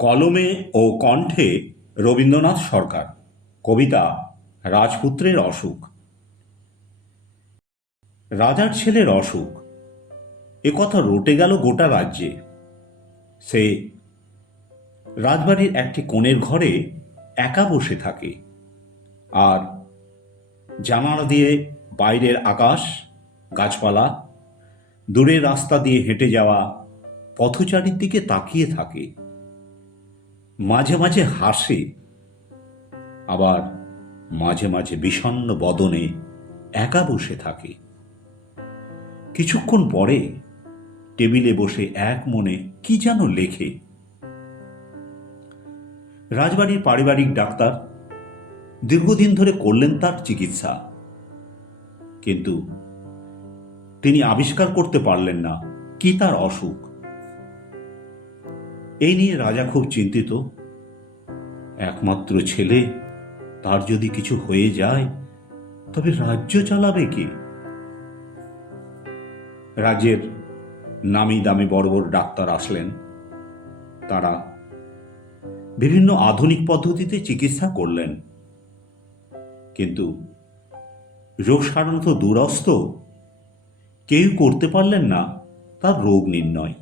কলমে ও কণ্ঠে রবীন্দ্রনাথ সরকার। কবিতা রাজপুত্রের অসুখ। রাজার ছেলের অসুখ, একথা রটে গেল গোটা রাজ্যে। সে রাজবাড়ির একটি কোণের ঘরে একা বসে থাকে, আর জানালা দিয়ে বাইরের আকাশ, গাছপালা, দূরের রাস্তা দিয়ে হেঁটে যাওয়া পথচারীর দিকে তাকিয়ে থাকে। মাঝে মাঝে হাসে, আবার মাঝে মাঝে বিষণ্ণ বদনে একা বসে থাকে। কিছুক্ষণ পরে টেবিলে বসে এক মনে কি যেন লেখে। রাজবাড়ির পারিবারিক ডাক্তার দীর্ঘদিন ধরে করলেন তার চিকিৎসা, কিন্তু তিনি আবিষ্কার করতে পারলেন না কি তার অসুখ। এই নিয়ে রাজা খুব চিন্তিত। একমাত্র ছেলে, তার যদি কিছু হয়ে যায় তবে রাজ্য চালাবে কে? রাজ্যের নামি দামি বড় বড় ডাক্তার আসলেন। তারা বিভিন্ন আধুনিক পদ্ধতিতে চিকিৎসা করলেন, কিন্তু রোগ সাধারণত দুরস্ত। কেউ করতে পারলেন না তার রোগ নির্ণয়।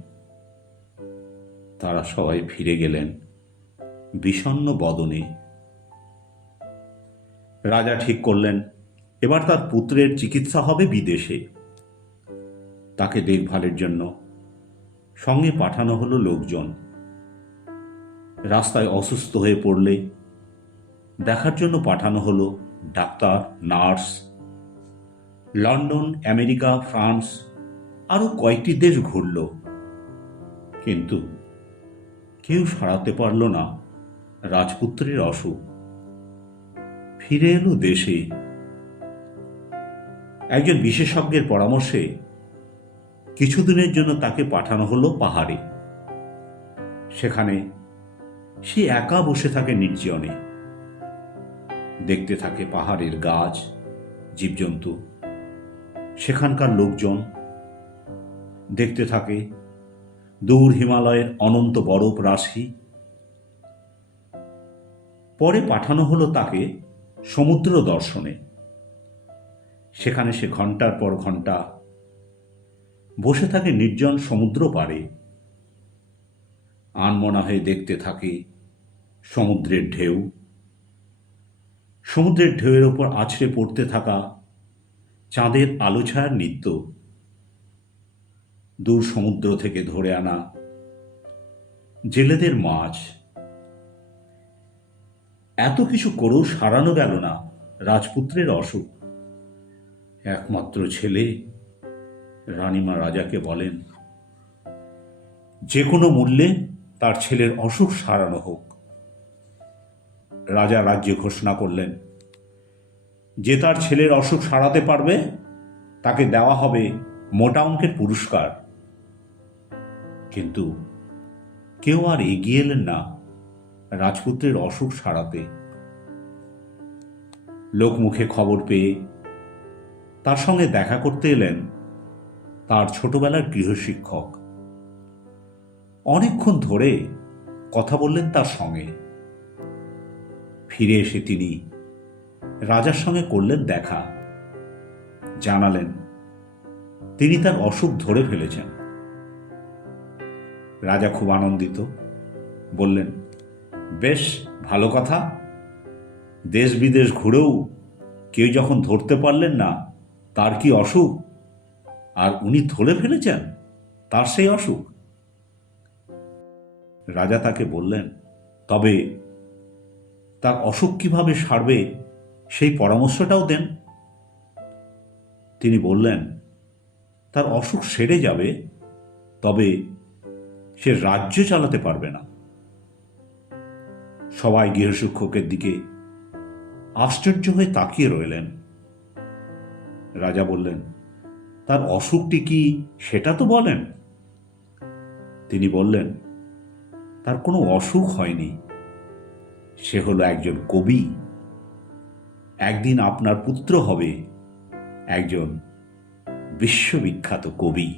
তারা সবাই ফিরে গেলেন বিষণ্ণ বদনে। রাজা ঠিক করলেন এবার তার পুত্রের চিকিৎসা হবে বিদেশে। তাকে দেখভালের জন্য সঙ্গে পাঠানো হলো লোকজন। রাস্তায় অসুস্থ হয়ে পড়লে দেখার জন্য পাঠানো হলো doctor, nurse. London, America, France, আরো কয়েকটি দেশ ঘুরল, কিন্তু কেউ সারাতে পারল না রাজপুত্রের অসুখ। ফিরে এলো দেশে। একজন বিশেষজ্ঞের পরামর্শে কিছুদিনের জন্য তাকে পাঠানো হলো পাহাড়ে। সেখানে সে একা বসে থাকে নির্জনে, দেখতে থাকে পাহাড়ের গাছ, জীবজন্তু, সেখানকার লোকজন, দেখতে থাকে দূর হিমালয়ের অনন্ত বরফ রাশি। পরে পাঠানো হলো তাকে সমুদ্র দর্শনে। সেখানে সে ঘন্টার পর ঘন্টা বসে থাকে নির্জন সমুদ্র পাড়ে। আনমনা হয়ে দেখতে থাকে সমুদ্রের ঢেউ, সমুদ্রের ঢেউয়ের ওপর আছড়ে পড়তে থাকা চাঁদের আলো ছায়ার নৃত্য, দূর সমুদ্র থেকে ধরে আনা জেলেদের মাছ। এত কিছু করেও সারানো গেল না রাজপুত্রের অসুখ। একমাত্র ছেলে। রানীমা রাজাকে বলেন যে কোনো মূল্যে তার ছেলের অসুখ সারানো হোক। রাজা রাজ্যে ঘোষণা করলেন যে তার ছেলের অসুখ সারাতে পারবে তাকে দেওয়া হবে মোটা অঙ্কের পুরস্কার। কিন্তু কেউ আর এগিয়ে এলেন না রাজপুত্রের অসুখ সারাতে। লোকমুখে খবর পেয়ে তার সঙ্গে দেখা করতে এলেন তার ছোটবেলার গৃহশিক্ষক। অনেকক্ষণ ধরে কথা বললেন তার সঙ্গে। ফিরে এসে তিনি রাজার সঙ্গে করলেন দেখা। জানালেন তিনি তার অসুখ ধরে ফেলেছেন। রাজা খুব আনন্দিত। বললেন, বেশ ভালো কথা। দেশ বিদেশ ঘুরেও কেউ যখন ধরতে পারলেন না তার কি অসুখ, আর উনি ধরে ফেলেছেন তার সেই অসুখ। রাজা তাকে বললেন, তবে তার অসুখ কিভাবে সারবে সেই পরামর্শটাও দেন। তিনি বললেন, তার অসুখ সেরে যাবে, তবে সে রাজ্য চালাতে পারবে না। সবাই গৃহশিক্ষকের দিকে আশ্চর্য হয়ে তাকিয়ে রইলেন। রাজা বললেন, তার অসুখটি কি সেটা তো বলেন। তিনি বললেন, তার কোনো অসুখ হয়নি, সে হলো একজন কবি। একদিন আপনার পুত্র হবে একজন বিশ্ববিখ্যাত কবি।